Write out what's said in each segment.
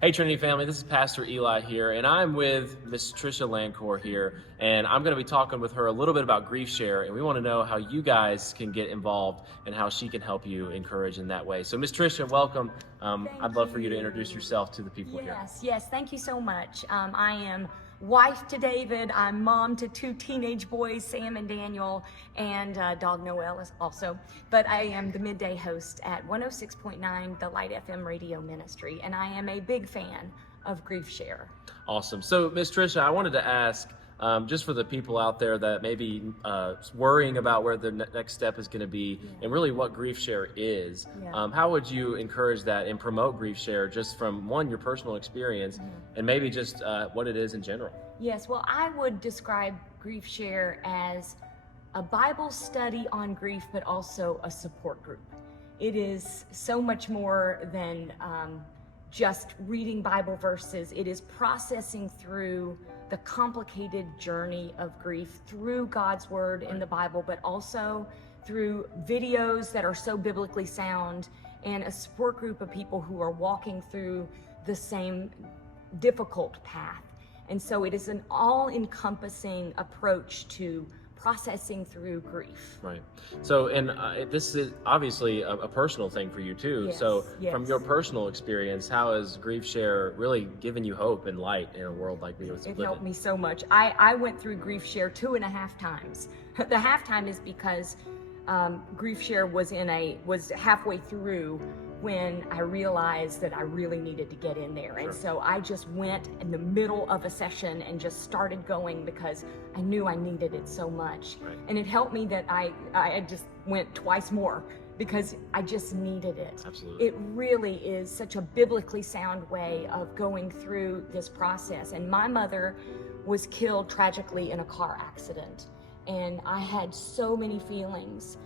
Hey Trinity family, this is Pastor Eli here, and I'm with Miss Tricia Lancor here, and I'm going to be talking with her a little bit about Grief Share, and we want to know how you guys can get involved and how she can help you encourage in that way. So Miss Tricia, welcome. I'd love for you to introduce yourself to the people here. Yes, thank you so much. I am wife to David, I'm mom to two teenage boys, Sam and Daniel, and dog Noel is also. But I am the midday host at 106.9, the Light FM Radio Ministry, and I am a big fan of Grief Share. Awesome. So Miss Tricia, I wanted to ask, just for the people out there that may be worrying about where the next step is going to be and really what Grief Share is, how would you encourage that and promote Grief Share just from, one, your personal experience and maybe just what it is in general? Yes, well, I would describe Grief Share as a Bible study on grief, but also a support group. It is so much more than just reading Bible verses. It is processing through the complicated journey of grief through God's word in the Bible, but also through videos that are so biblically sound and a support group of people who are walking through the same difficult path. And so it is an all-encompassing approach to processing through grief. Right. So, and this is obviously a personal thing for you too. Yes, so yes. From your personal experience, how has Grief Share really given you hope and light in a world like we live in? It helped me so much. I went through Grief Share 2.5 times. The halftime is because Grief Share was halfway through when I realized that I really needed to get in there. Sure. And so I just went in the middle of a session and just started going because I knew I needed it so much. Right. And it helped me that I just went twice more because I just needed it. Absolutely. It really is such a biblically sound way of going through this process. And my mother was killed tragically in a car accident. And I had so many feelings,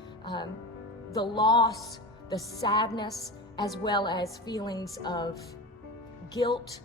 the loss, the sadness, as well as feelings of guilt,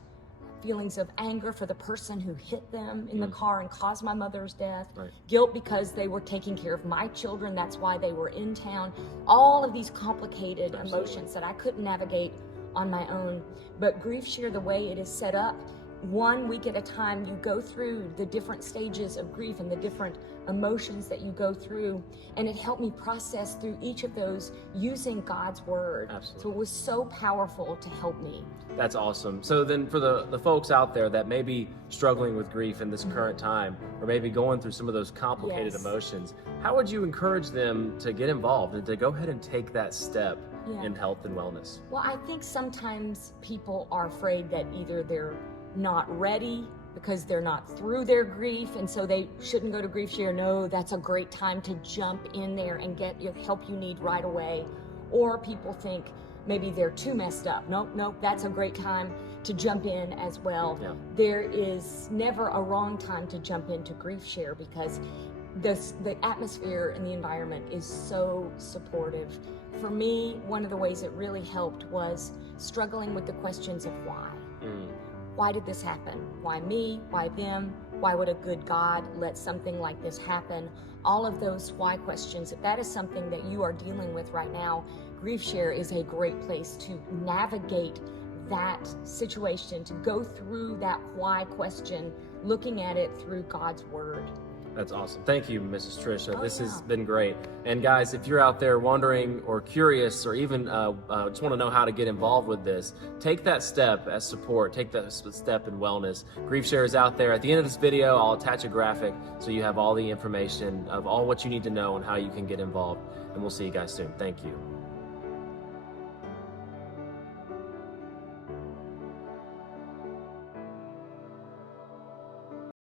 feelings of anger for the person who hit them in the car and caused my mother's death, Right. guilt because they were taking care of my children, that's why they were in town, all of these complicated emotions that I couldn't navigate on my own. But Grief Share, the way it is set up, 1 week at a time, you go through the different stages of grief and the different emotions that you go through, and it helped me process through each of those using God's word. Absolutely. So it was so powerful to help me. That's awesome. So then for the folks out there that may be struggling with grief in this current time, or maybe going through some of those complicated Yes. emotions, how would you encourage them to get involved and to go ahead and take that step in health and wellness? Well, I think sometimes people are afraid that either they're not ready because they're not through their grief, and so they shouldn't go to Grief Share. No, that's a great time to jump in there and get your help you need right away. Or people think maybe they're too messed up. Nope, that's a great time to jump in as well. Yeah. There is never a wrong time to jump into Grief Share because the atmosphere and the environment is so supportive. For me, one of the ways it really helped was struggling with the questions of why. Why did this happen? Why me? Why them? Why would a good God let something like this happen? All of those why questions, if that is something that you are dealing with right now, Grief Share is a great place to navigate that situation, to go through that why question, looking at it through God's word. That's awesome. Thank you, Mrs. Tricia. This has been great. And guys, if you're out there wondering or curious or even just want to know how to get involved with this, take that step as support. Take that step in wellness. Grief Share is out there. At the end of this video, I'll attach a graphic so you have all the information of all what you need to know and how you can get involved. And we'll see you guys soon. Thank you.